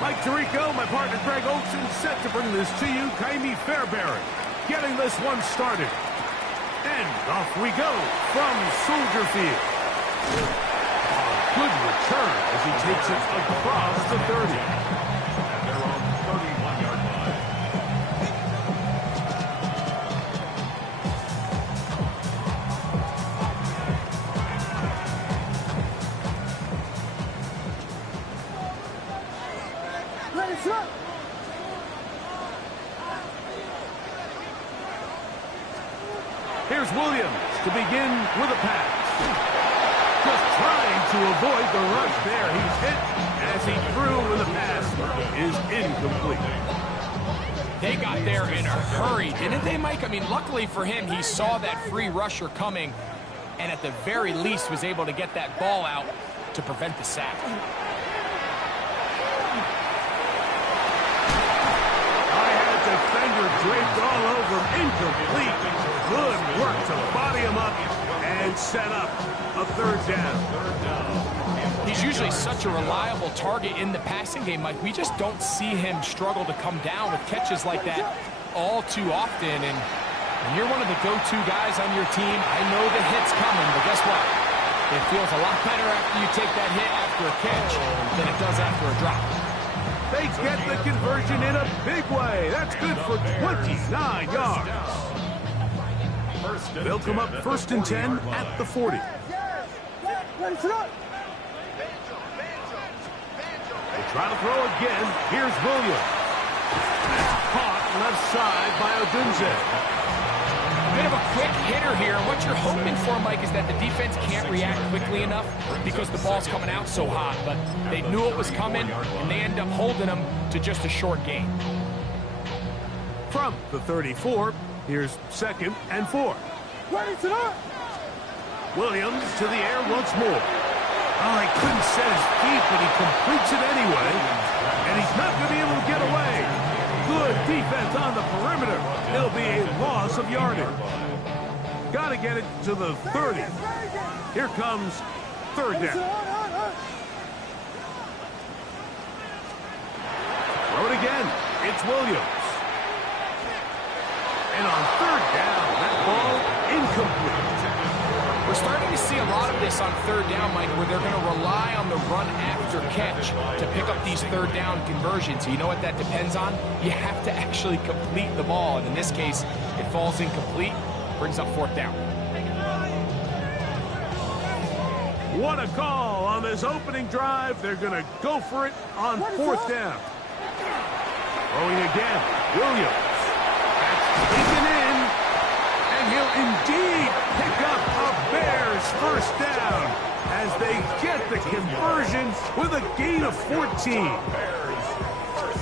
Mike Tirico, my partner Greg Olson, set to bring this to you. Ka'imi Fairbairn getting this one started. And off we go from Soldier Field. A good return as he takes it across the 30. They're on the 31-yard line. Here's Williams to begin with a pass. Just trying to avoid the rush there. He's hit as he threw when the pass is incomplete. They got there in a hurry, didn't they, Mike? I mean, luckily for him, he saw that free rusher coming and at the very least was able to get that ball out to prevent the sack. Defender draped all over him, incomplete. Good work to body him up and set up a third down. He's usually such a reliable target in the passing game, Mike. We just don't see him struggle to come down with catches like that all too often. And when you're one of the go-to guys on your team, I know the hit's coming, but guess what? It feels a lot better after you take that hit after a catch than it does after a drop. They get the conversion in a big way. That's good for 29 yards. They'll come up 1st and 10 at the 40. They try to throw again. Here's Williams. That's caught left side by Odunze. Bit of a quick hitter here. What you're hoping for, Mike, is that the defense can't react quickly enough because the ball's coming out so hot. But they knew it was coming, and they end up holding them to just a short gain. From the 34, here's 2nd and 4. Williams to the air once more. Oh, he couldn't set his feet, but he completes it anyway. And he's not going to be able to get away. Good defense on the perimeter. It'll be a loss of yardage. Got to get it to the 30. Here comes 3rd down. Throw it again. It's Williams. And on 3rd down, that ball incomplete. We're starting to see a lot of this on 3rd down, Mike, where they're going to rely on the run after catch to pick up these 3rd down conversions. You know what that depends on? You have to actually complete the ball. And in this case, it falls incomplete, brings up 4th down. What a call on this opening drive. They're going to go for it on 4th down. Throwing again, Williams. That's taken in, and he'll indeed pick up a Bears 1st down as they get the conversion with a gain of 14.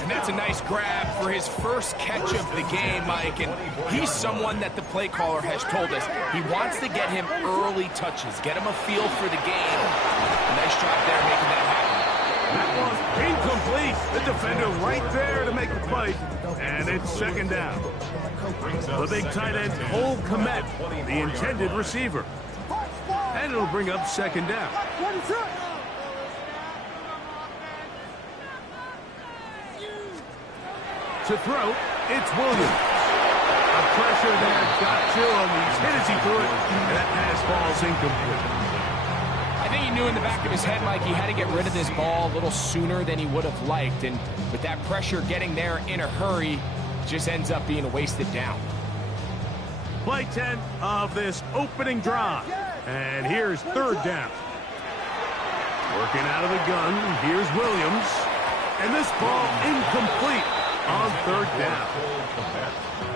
And that's a nice grab for his first catch of the game, Mike. And he's someone that the play caller has told us he wants to get him early touches, get him a feel for the game. A nice job there making that happen. That was incomplete. The defender right there to make the play. And it's 2nd down. The big tight end, Cole Kmet, the intended receiver. And it'll bring up 2nd down. To throw, it's Williams. A pressure there got to him. He's hit as he threw it, and that pass falls incomplete. I think he knew in the back of his head, Mike, he had to get rid of this ball a little sooner than he would have liked. And with that pressure getting there in a hurry, just ends up being a wasted down. Play 10 of this opening drive. And here's 3rd down. Working out of the gun, here's Williams. And this ball incomplete on 3rd down.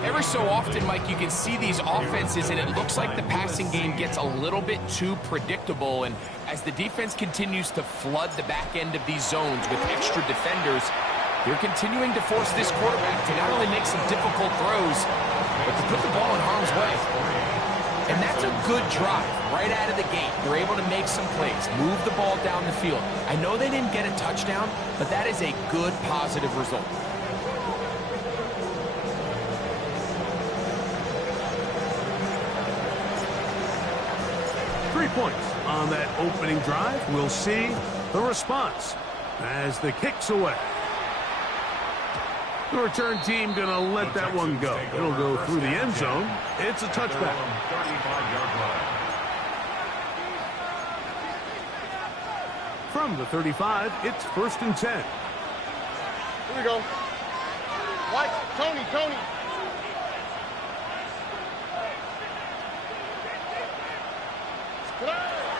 Every so often, Mike, you can see these offenses, and it looks like the passing game gets a little bit too predictable. And as the defense continues to flood the back end of these zones with extra defenders, they're continuing to force this quarterback to not only make some difficult throws, but to put the ball in harm's way. And that's a good drive right out of the gate. They're able to make some plays, move the ball down the field. I know they didn't get a touchdown, but that is a good, positive result. Points on that opening drive. We'll see the response as the kick's away. The return team going to let that one go. It'll go through the end zone. It's a touchback. 35-yard line. From the 35, it's 1st and 10. Here we go. White, Tony.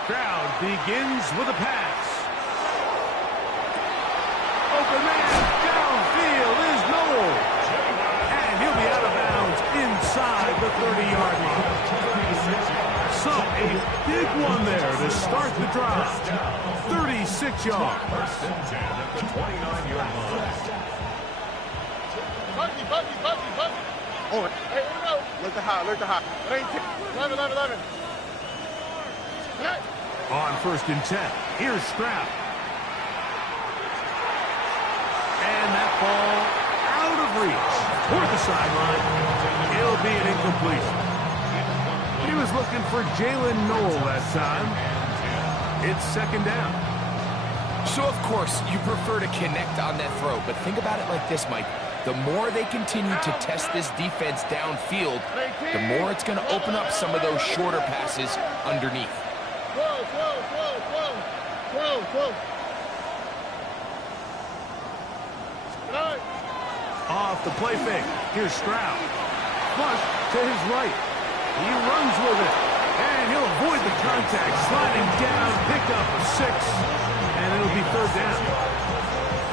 Crowd begins with a pass. Open man downfield is Noel. And he'll be out of bounds inside the 30-yard line. So a big one there to start the drive. 36 yards. 1st and 10 at the 29-yard line. Buggy. Oh, hey, here we go. Look the high. 11. On 1st and 10, here's Stroud. And that ball out of reach toward the sideline. It'll be an incompletion. He was looking for Jalen Noel that time. It's 2nd down. So, of course, you prefer to connect on that throw, but think about it like this, Mike. The more they continue to test this defense downfield, the more it's going to open up some of those shorter passes underneath. Whoa. Off the play fake. Here's Stroud. Flush to his right. He runs with it. And he'll avoid the contact. Sliding down. Picked up a 6. And it'll be 3rd down.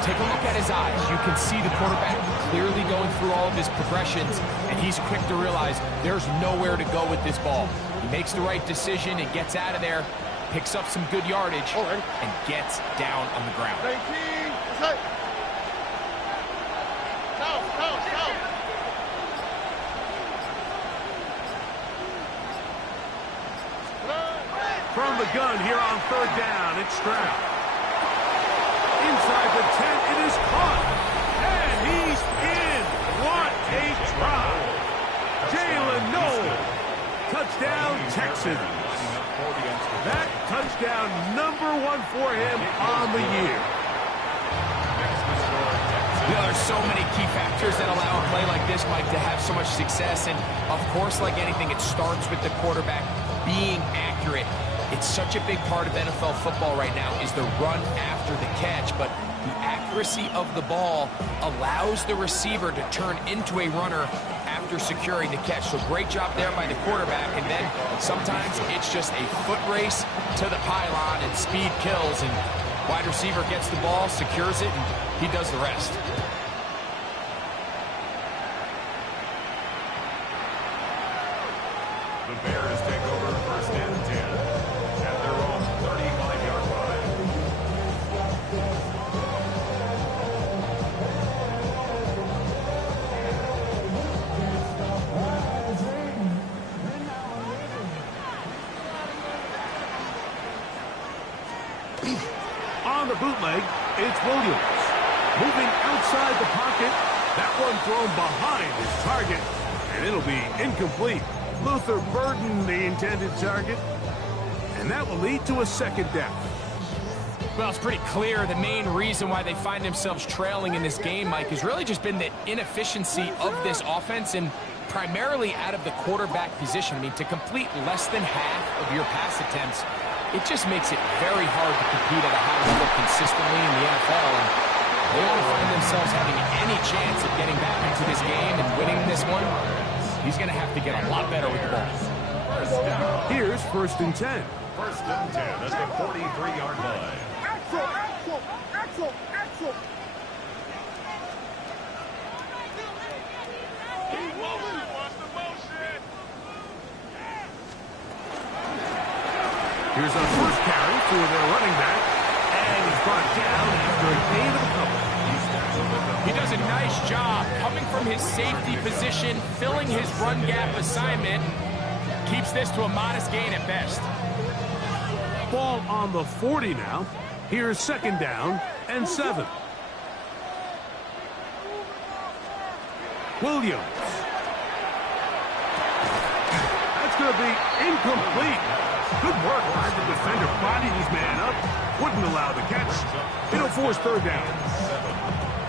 Take a look at his eyes. You can see the quarterback clearly going through all of his progressions, and he's quick to realize there's nowhere to go with this ball. He makes the right decision and gets out of there, picks up some good yardage, and gets down on the ground. 19. From the gun here on 3rd down, it's Stroud. Inside the 10, it is caught. And he's in. What a try. Jalen Noel. Touchdown, Texans. That touchdown #1 for him on the year. There's so many key factors that allow a play like this, Mike, to have so much success. And, of course, like anything, it starts with the quarterback being accurate. It's such a big part of NFL football right now is the run after the catch, but the accuracy of the ball allows the receiver to turn into a runner after securing the catch. So great job there by the quarterback, and then sometimes it's just a foot race to the pylon and speed kills, and wide receiver gets the ball, secures it, and he does the rest. The Bears take over 1st and 10 at their own 35-yard line. On the bootleg, it's Williams. Moving outside the pocket. That one thrown behind his target, and it'll be incomplete. Luther Burden, the intended target, and that will lead to a 2nd down. Well, it's pretty clear the main reason why they find themselves trailing in this game, Mike, has really just been the inefficiency of this offense and primarily out of the quarterback position. I mean, to complete less than half of your pass attempts, it just makes it very hard to compete at a high level consistently in the NFL. And they want to find themselves having any chance of getting back into this game and winning this one. He's going to have to get a lot better with the ball. Here's 1st and 10. 1st and 10 at the 43-yard line. Axel. Here's a first carry for their running back, and he's brought down after a gain of a couple. He does a nice job coming from his safety position, filling his run gap assignment, keeps this to a modest gain at best. Ball on the 40 now. Here's 2nd down and 7. Williams. That's going to be incomplete. Good work by the defender bodied his man up. Wouldn't allow the catch. It'll force 3rd down.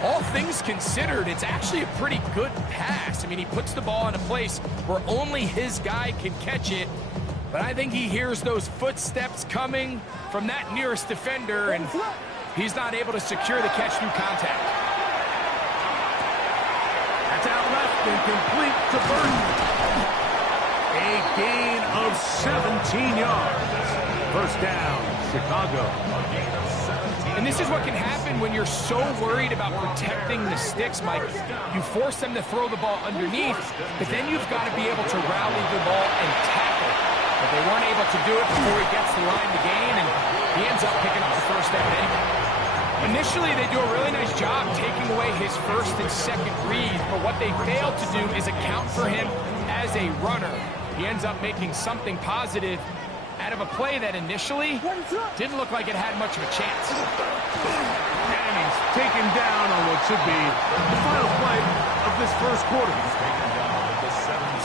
all things considered, it's actually a pretty good pass. I mean, he puts the ball in a place where only his guy can catch it. But I think he hears those footsteps coming from that nearest defender, and he's not able to secure the catch through contact. That's out left and complete to Burton. A gain of 17 yards. First down, Chicago. And this is what can happen when you're so worried about protecting the sticks, Mike. You force them to throw the ball underneath, but then you've got to be able to rally the ball and tackle. But they weren't able to do it before he gets the line to gain, and he ends up picking up the first down anyway. Initially, they do a really nice job taking away his first and second read, but what they fail to do is account for him as a runner. He ends up making something positive out of a play that initially didn't look like it had much of a chance. And he's taken down on what should be the final play of this first quarter.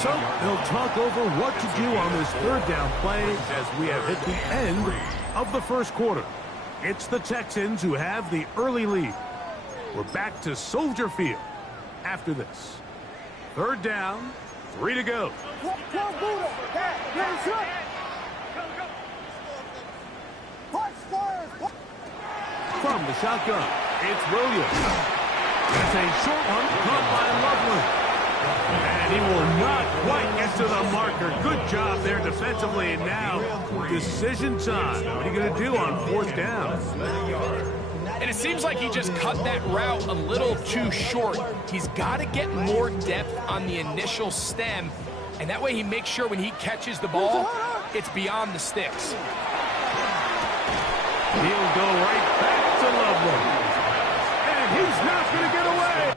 So they'll talk over what to do on this third down play as we have hit the end of the first quarter. It's the Texans who have the early lead. We're back to Soldier Field after this. Third down, 3 to go. From the shotgun, it's Williams. That's a short one caught by Loveland. And he will not quite get to the marker. Good job there defensively. And now, decision time. What are you going to do on fourth down? And it seems like he just cut that route a little too short. He's got to get more depth on the initial stem, and that way he makes sure when he catches the ball, it's beyond the sticks. He'll go right back to Loveland. And he's not going to get away.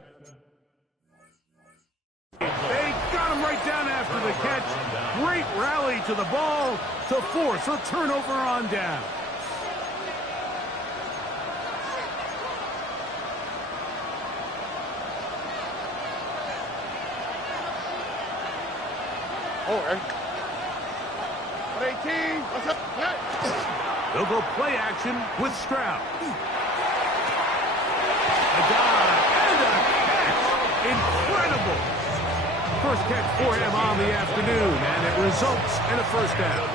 They got him right down after the catch. Great rally to the ball to force a turnover on down. All right. 18. What's up? They'll go play action with Stroud. A dive and a catch. Incredible. First catch for him on the afternoon, and it results in a first down.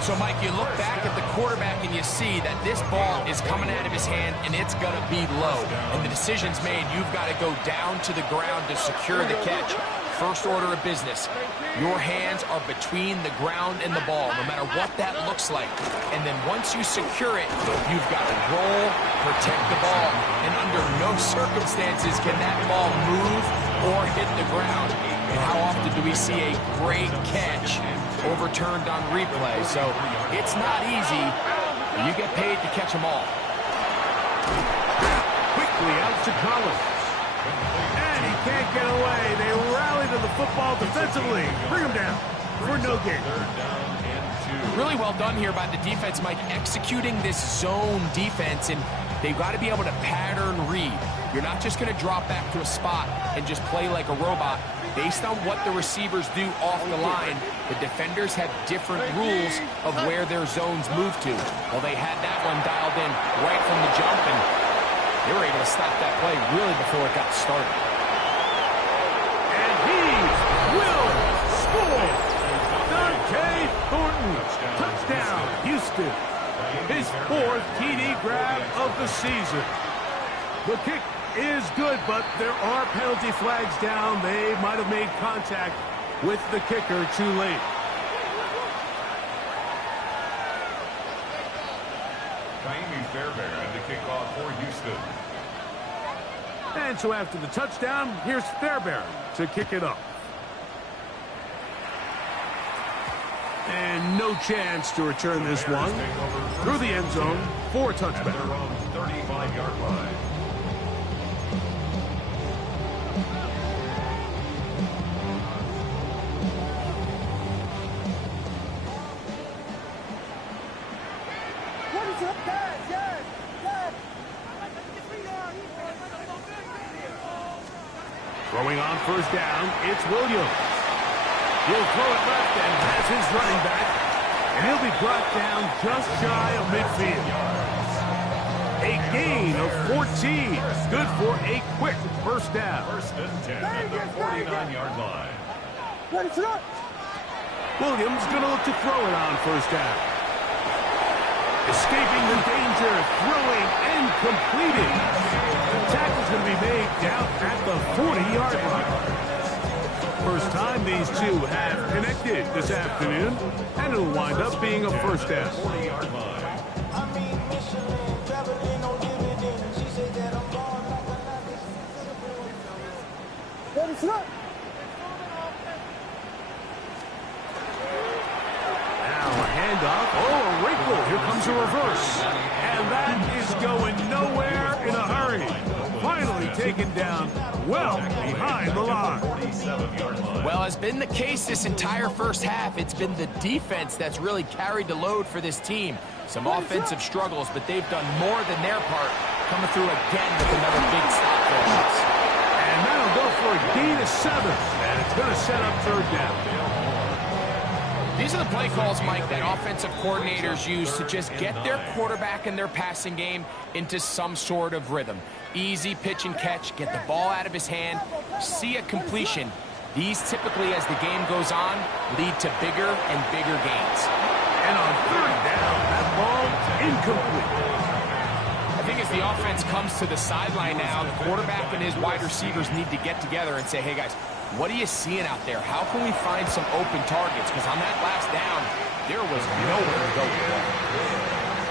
So, Mike, you look back at the quarterback and you see that this ball is coming out of his hand and it's going to be low. And the decision's made. You've got to go down to the ground to secure the catch. First order of business. Your hands are between the ground and the ball, no matter what that looks like. And then once you secure it, you've got to roll, protect the ball. And under no circumstances can that ball move or hit the ground. And how often do we see a great catch overturned on replay? So it's not easy. You get paid to catch them all. Quickly out to Collins. And he can't get away. They rally to the football defensively. Bring him down for no gain. Really well done here by the defense, Mike, executing this zone defense, and they've got to be able to pattern read. You're not just going to drop back to a spot and just play like a robot. Based on what the receivers do off the line, the defenders have different rules of where their zones move to. Well, they had that one dialed in right from the jump, and they were able to stop that play really before it got started. And he will score. Dante Thornton, touchdown, Houston. His fourth TD grab of the season. The kick is good, but there are penalty flags down. They might have made contact with the kicker too late. Jaime Fairbairn, the kickoff for Houston. And so after the touchdown, here's Fairbairn to kick it up. And no chance to return this one through the end zone for a touchback. At their own 35-yard line. Throwing on first down, it's Williams. He'll throw it left and has his running back. And he'll be brought down just shy of midfield. A gain of 14. Good for a quick first down. First and 10 at the 49-yard line. Williams going to look to throw it on first down. Escaping the danger, throwing and completing. The tackle's going to be made down at the 40-yard line. First time these two have connected this afternoon, and it'll wind up being a first down. 40-yard line. Now a handoff. Oh, a wrinkle. Here comes a reverse. And that is going nowhere in a hurry. Finally taken down well behind the line. 47-yard line. Well, as been the case this entire first half, it's been the defense that's really carried the load for this team. Some offensive struggles, but they've done more than their part, coming through again with another big stop for us. And that'll go for a gain of 7. And it's going to set up third down. These are the play calls, Mike, that offensive coordinators use to just get their quarterback and their passing game into some sort of rhythm. Easy pitch and catch, get the ball out of his hand, see a completion. These typically, as the game goes on, lead to bigger and bigger gains. And on third down, that ball incomplete. I think as the offense comes to the sideline now, the quarterback and his wide receivers need to get together and say, hey, guys, what are you seeing out there? How can we find some open targets? Because on that last down, there was nowhere to go with it.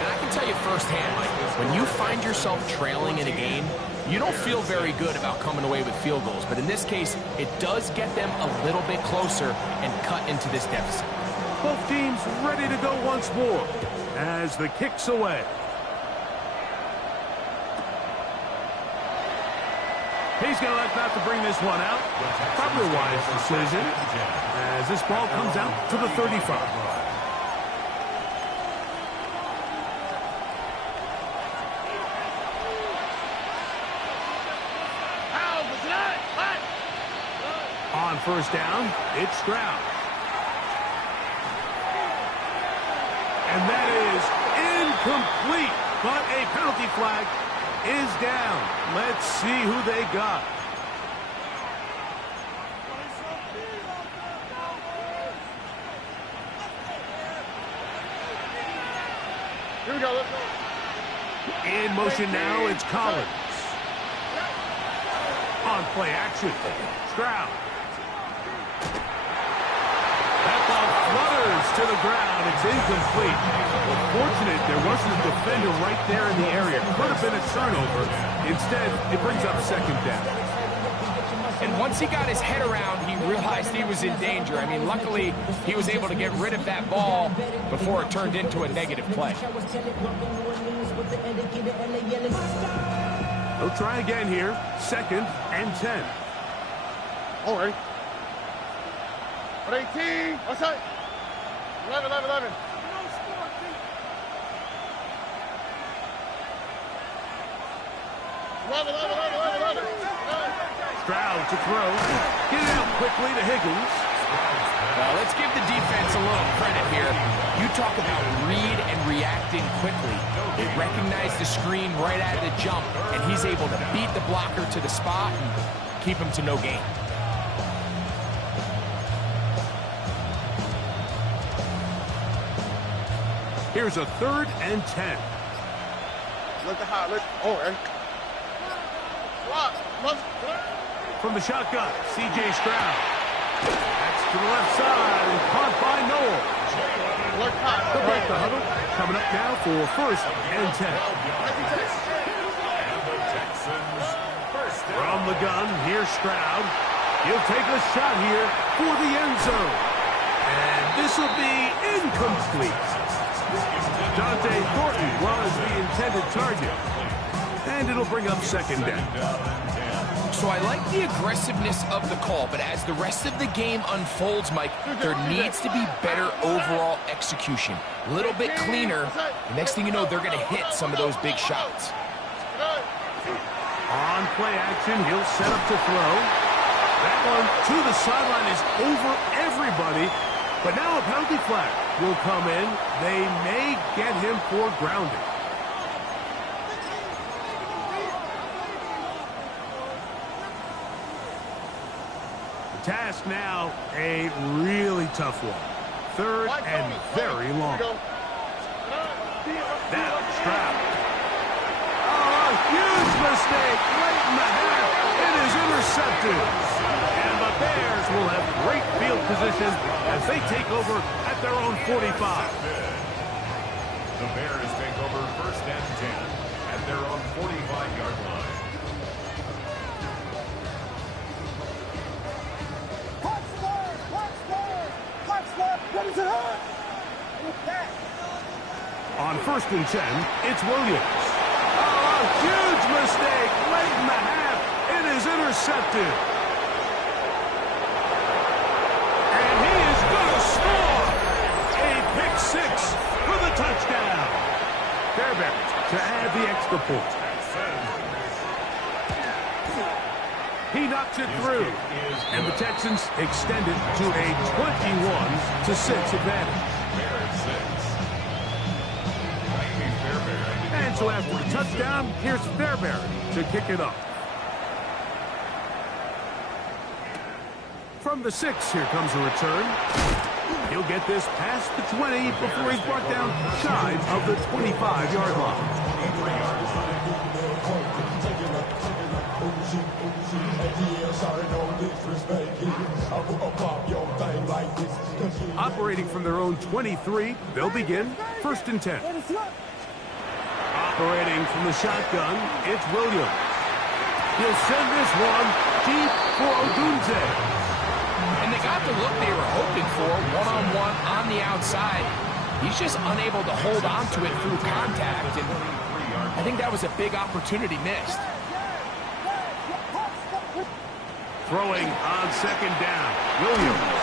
And I can tell you firsthand, Mike, when you find yourself trailing in a game, you don't feel very good about coming away with field goals. But in this case, it does get them a little bit closer and cut into this deficit. Both teams ready to go once more as the kick's away. He's going to elect not to bring this one out. Probably a wise decision as this ball comes out to the 35. On first down, it's Stroud. And that is incomplete, but a penalty flag is down. Let's see who they got. Here we go, let's go. In motion now, it's Collins. On play action, Stroud. That ball flutters to the ground. It's incomplete. Well, fortunate there wasn't a defender right there in the area. Could have been a turnover. Instead, it brings up second down. And once he got his head around, he realized he was in danger. I mean, luckily, he was able to get rid of that ball before it turned into a negative play. They'll try again here. Second and 10. All right. 18. What's that? 11. 11. Stroud to throw. Get it out quickly to Higgins. Well, let's give the defense a little credit here. You talk about read and reacting quickly. They recognize the screen right out of the jump, and he's able to beat the blocker to the spot and keep him to no gain. Here's a third and 10. Look at how, look. All right. From the shotgun, C.J. Stroud. That's to the left side, and caught by Noel. They'll break the huddle. Coming up now for first and 10. From the gun, here's Stroud. He'll take a shot here for the end zone. And this will be incomplete. Dante Thornton was the intended target. And it'll bring up second down. So I like the aggressiveness of the call, but as the rest of the game unfolds, Mike, there needs to be better overall execution. A little bit cleaner. The next thing you know, they're going to hit some of those big shots. On play action, he'll set up to throw. That one to the sideline is over everybody. But now a penalty flag will come in. They may get him for grounding. Task now, a really tough one. Third and very long. Now, Stroud. Oh, a huge mistake late in the half. It is intercepted. And the Bears will have great field position as they take over at their own 45. The Bears take over first and 10 at their own 45-yard line. On first and 10, it's Williams. Oh, a huge mistake late in the half. It is intercepted. And he is going to score. A pick six for the touchdown. Fairbairn to add the extra point. He knocks it through. And the Texans extend it to a 21-6 advantage. And so after the touchdown, here's Fairbairn to kick it off. From the 6, here comes a return. He'll get this past the 20 before he's brought down shy of the 25-yard line. Operating from their own 23, they'll begin first and 10. Operating from the shotgun, it's Williams. He'll send this one deep for Odunze. And they got the look they were hoping for, one-on-one on the outside. He's just unable to hold on to it through contact, and I think that was a big opportunity missed. Throwing on second down, Williams.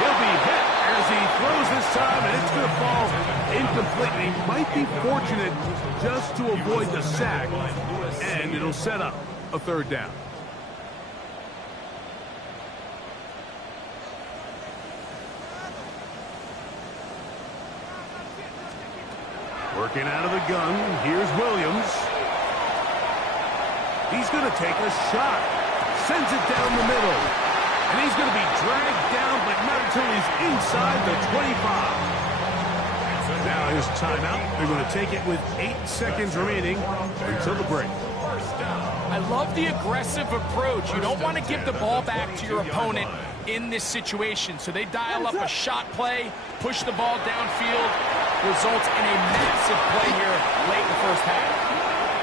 He'll be hit as he throws this time, and it's going to fall incompletely. Might be fortunate just to avoid the sack, and it'll set up a third down. Working out of the gun, here's Williams. He's going to take a shot. Sends it down the middle. And he's going to be dragged down, but not until he's inside the 25. Now his timeout. They're going to take it with 8 seconds remaining until the break. I love the aggressive approach. You don't want to give the ball back to your opponent in this situation. So they dial up a shot play, push the ball downfield, results in a massive play here late in the first half.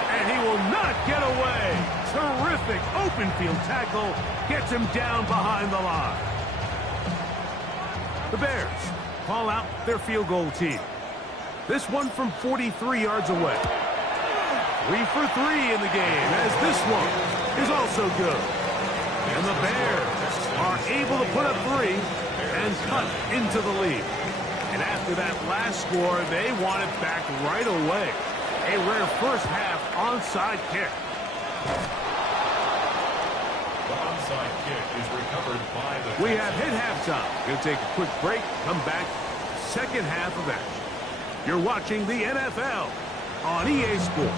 And he will not get away. Terrific open field tackle gets him down behind the line. The Bears call out their field goal team. This one from 43 yards away. 3 for 3 in the game, as this one is also good. And the Bears are able to put up 3 and cut into the lead. And after that last score, they want it back right away. A rare first half onside kick. The onside kick is recovered by the... We have hit halftime. We'll take a quick break, come back, second half of action. You're watching the NFL on EA Sports.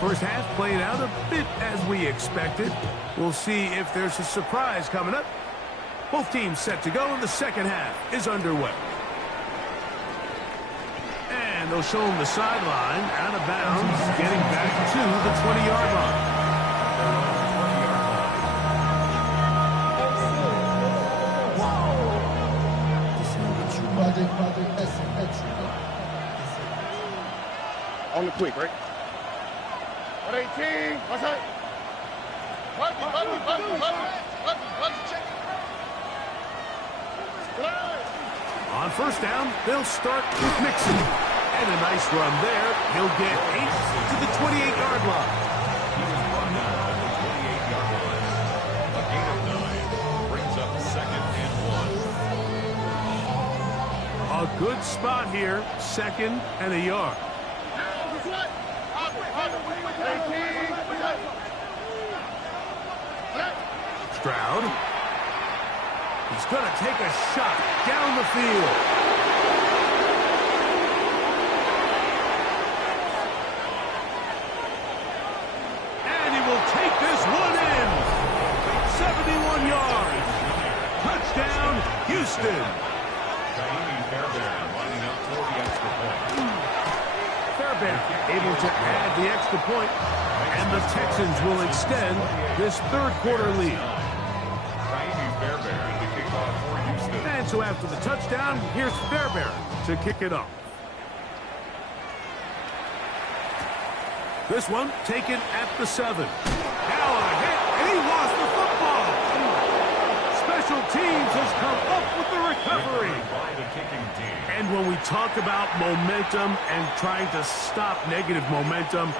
First half played out a bit as we expected. We'll see if there's a surprise coming up. Both teams set to go, and the second half is underway. And they'll show him the sideline, out of bounds, getting back to the 20-yard line. On the quick, right? 118. What's that? On first down, they'll start with Mixon. And a nice run there. He'll get 8 to the 28-yard line. He was brought down at the 28-yard line. A gain of 9 brings up second and 1. A good spot here, second and a yard. Stroud. He's going to take a shot down the field. Holston. Kaimi Fairbairn lining up for the extra point. Fairbairn able to add the extra point, and the Texans will extend this third quarter lead. Kaimi Fairbairn to kick off for Houston. And so after the touchdown, here's Fairbairn to kick it off. This one taken at the 7. Now a hit, and he lost the football. Special teams has come up with the recovery. By the kicking team. And when we talk about momentum and trying to stop negative momentum,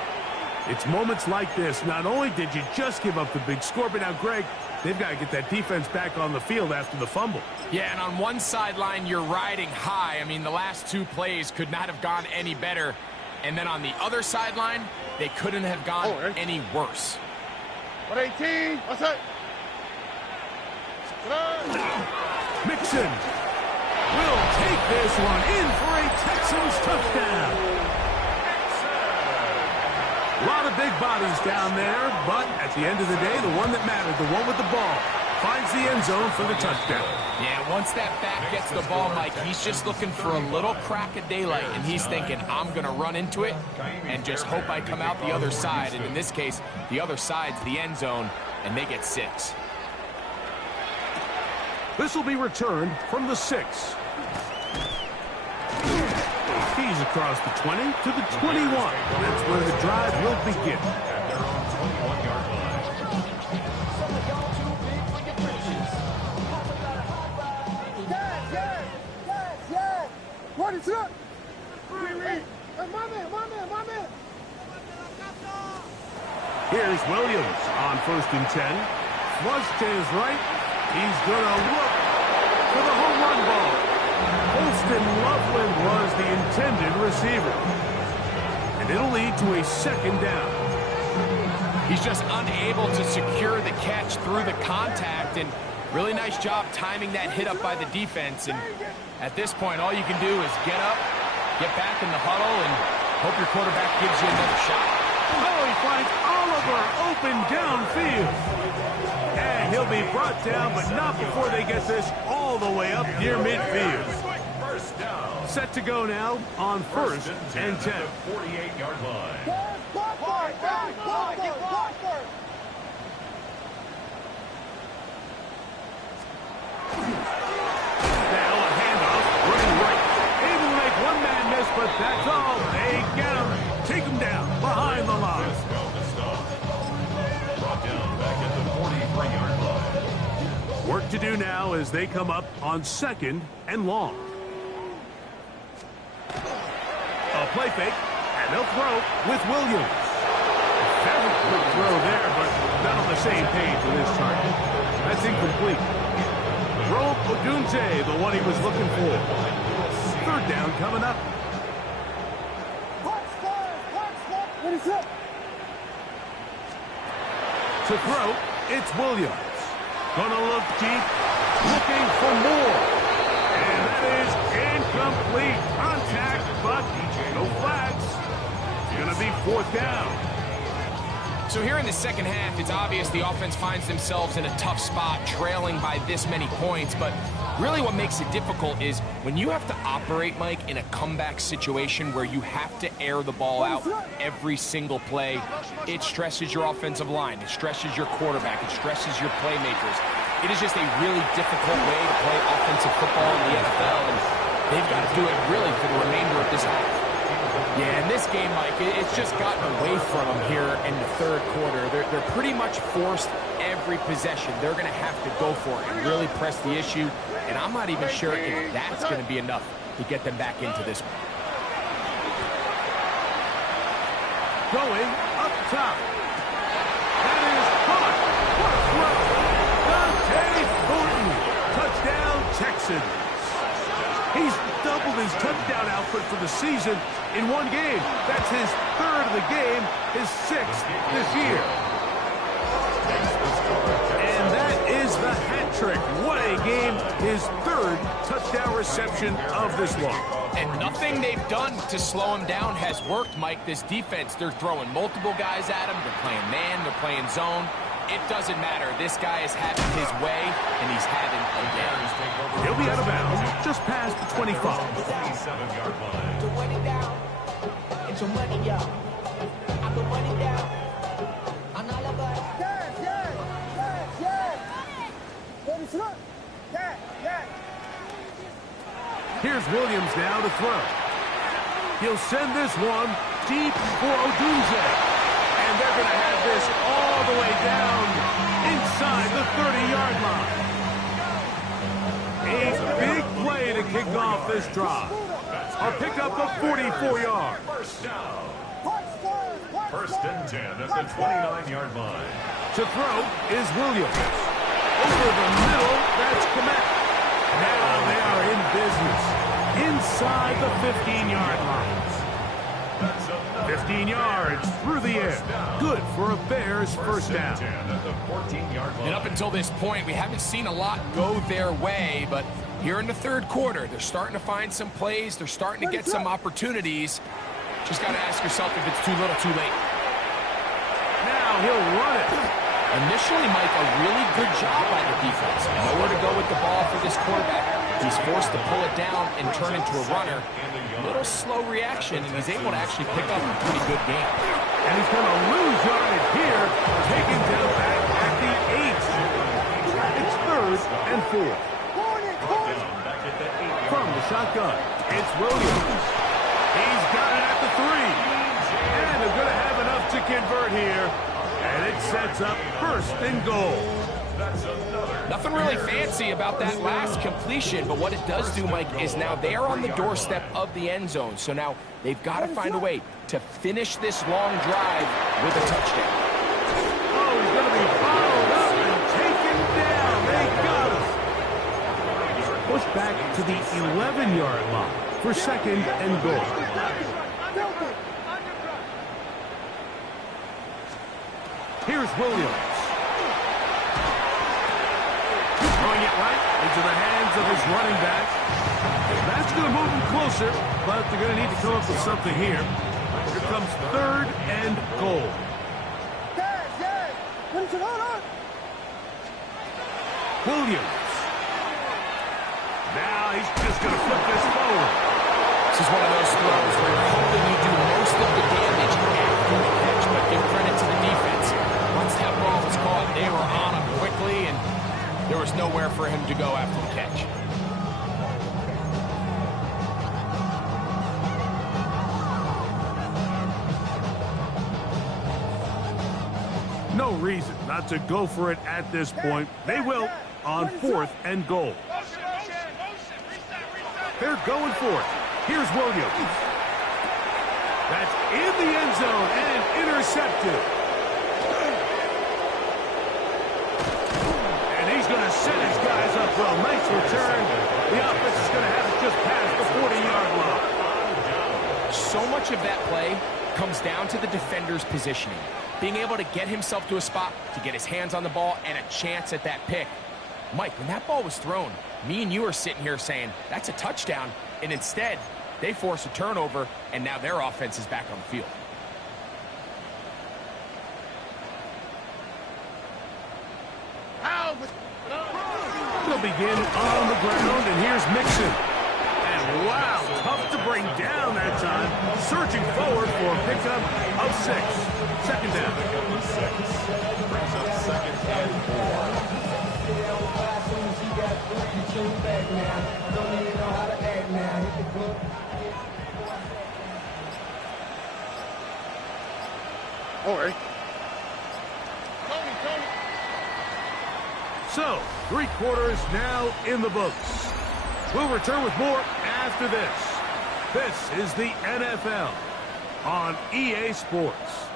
it's moments like this. Not only did you just give up the big score, but now, Greg, they've got to get that defense back on the field after the fumble. Yeah, and on one sideline, you're riding high. I mean, the last two plays could not have gone any better. And then on the other sideline, they couldn't have gone any worse. 118. What's that? Mixon will take this one in for a Texans touchdown. A lot of big bodies down there, but at the end of the day, the one that mattered, the one with the ball, finds the end zone for the touchdown. Yeah, once that back gets the ball, Mike, he's just looking for a little crack of daylight, and he's thinking, I'm going to run into it and just hope I come out the other side. And in this case, the other side's the end zone, and they get 6. This will be returned from the 6. He's across the 20 to the 21. That's where the drive will begin. At their own 21-yard line. What is it? Hey, my man. Here's Williams on 1st and 10. Flush to his right. He's going to look for the home run ball. Holston Loveland was the intended receiver. And it'll lead to a 2nd down. He's just unable to secure the catch through the contact, and really nice job timing that hit up by the defense. And at this point, all you can do is get up, get back in the huddle, and hope your quarterback gives you another shot. Oh, he finds Oliver open downfield. And he'll be brought down, but not before they get this all the way up near midfield. First down. Set to go now on 1st and 10. 48-yard line. Now a handoff, running right. Able to make one man miss, but that's all. They get him. Take him down behind the line. Just go to stop. Brought down back at the 43-yard line. Work to do now as they come up on 2nd and long. A play fake, and they'll throw with Williams. Very quick throw there, but not on the same page with his target. That's incomplete. Rome Odunze, the one he was looking for. 3rd down coming up. What is it? To throw, it's Williams. Gonna look deep, looking for more. And that is incomplete. Contact, but no flags. It's gonna be 4th down. So here in the second half, it's obvious the offense finds themselves in a tough spot, trailing by this many points. But really what makes it difficult is when you have to operate, Mike, in a comeback situation where you have to air the ball out every single play, it stresses your offensive line. It stresses your quarterback. It stresses your playmakers. It is just a really difficult way to play offensive football in the NFL, and they've got to do it really for the remainder of this half. Yeah, in this game, Mike, it's just gotten away from them here in the 3rd quarter. They're pretty much forced every possession. They're going to have to go for it and really press the issue. And I'm not even sure if that's going to be enough to get them back into this one. Going up top. That is caught. What a throw. Dante Thornton. Touchdown, Texans. He's doubled his touchdown output for the season in one game. That's his 3rd of the game, his 6th this year. And that is the hat trick. What a game. His 3rd touchdown reception of this one. And nothing they've done to slow him down has worked, Mike. This defense, they're throwing multiple guys at him. They're playing man, they're playing zone. It doesn't matter. This guy is having his way, and he's having a game. He'll be out of bounds just past the 25. 27-yard line. Put money down. Get your money out. I put money down. On all of us. Here's Williams now to throw. He'll send this one deep for Odunze. And they're going to have this all the way down inside the 30-yard line. A big play to kick off this drive. A pickup of 44 yards. First down. First and 10 at the 29-yard line. To throw is Williams. Over the middle, that's Kmet. Now they are in business. Inside the 15-yard lines. 15 yards through the air. Good for a Bears first down. At the 14-yard line. And up until this point, we haven't seen a lot go their way, but here in the third quarter, they're starting to find some plays. They're starting to get some opportunities. Just got to ask yourself if it's too little, too late. Now he'll run it. Initially, Mike, a really good job by the defense. Nowhere to go with the ball for this quarterback. He's forced to pull it down and turn into a runner. A little slow reaction, and he's able to actually pick up a pretty good game. And he's going to lose yardage here. Taken down back at the 8. It's 3rd and 4. From the shotgun, it's Williams. He's got it at the 3. And they're going to have enough to convert here. And it sets up 1st and goal. Nothing really fancy about that last completion, but what it does do, Mike, is now they are on the doorstep of the end zone. So now they've got to find a way to finish this long drive with a touchdown. Oh, he's going to be followed up and taken down. They got him. Pushed back to the 11-yard line for 2nd and goal. Here's Williams. Throwing it right into the hands of his running back. That's going to move him closer, but they're going to need to come up with something here. Here comes 3rd and goal. Williams. Now he's just going to flip this forward. This is one of those throws where you're hoping you do most of the damage after the catch, but give credit to the defense. Once that ball was caught, they were on him quickly, and there was nowhere for him to go after the catch. No reason not to go for it at this point. They will on 4th and goal. They're going for it. Here's Williams. That's in the end zone and intercepted. And he's going to set his guys up well. Nice return. The offense is going to have it just past the 40-yard line. So much of that play comes down to the defender's positioning. Being able to get himself to a spot, to get his hands on the ball, and a chance at that pick. Mike, when that ball was thrown, me and you are sitting here saying, that's a touchdown, and instead, they force a turnover, and now their offense is back on the field. They'll begin on the ground, and here's Mixon. And wow, tough to bring down that time. Surging forward for a pickup of 6. 2nd down. Brings up 2nd and 4. All right. So, 3 quarters now in the books. We'll return with more after this. This is the NFL on EA Sports.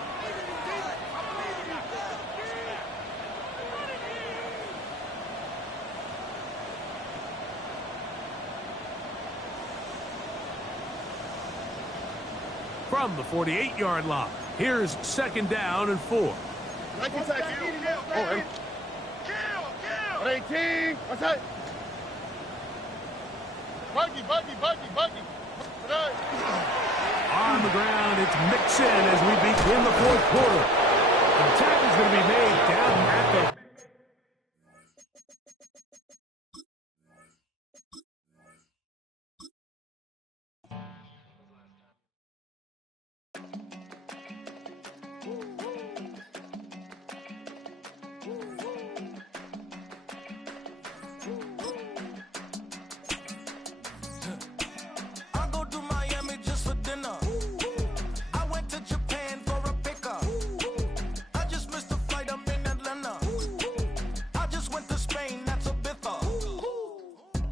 From the 48-yard line, here's 2nd down and 4. All right. 18. What's that? Buggy. On the ground, it's Mixon as we begin the 4th quarter. The tackle's going to be made down at the... I go to Miami just for dinner. I went to Japan for a pickup. I just missed a flight, I'm in Atlanta. I just went to Spain, that's a bither.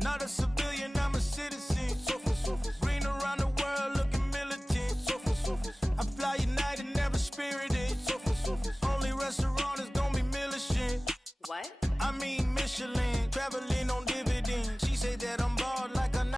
Not a civilian, I'm a citizen. Green around the world, looking militant. I fly United, never spirited.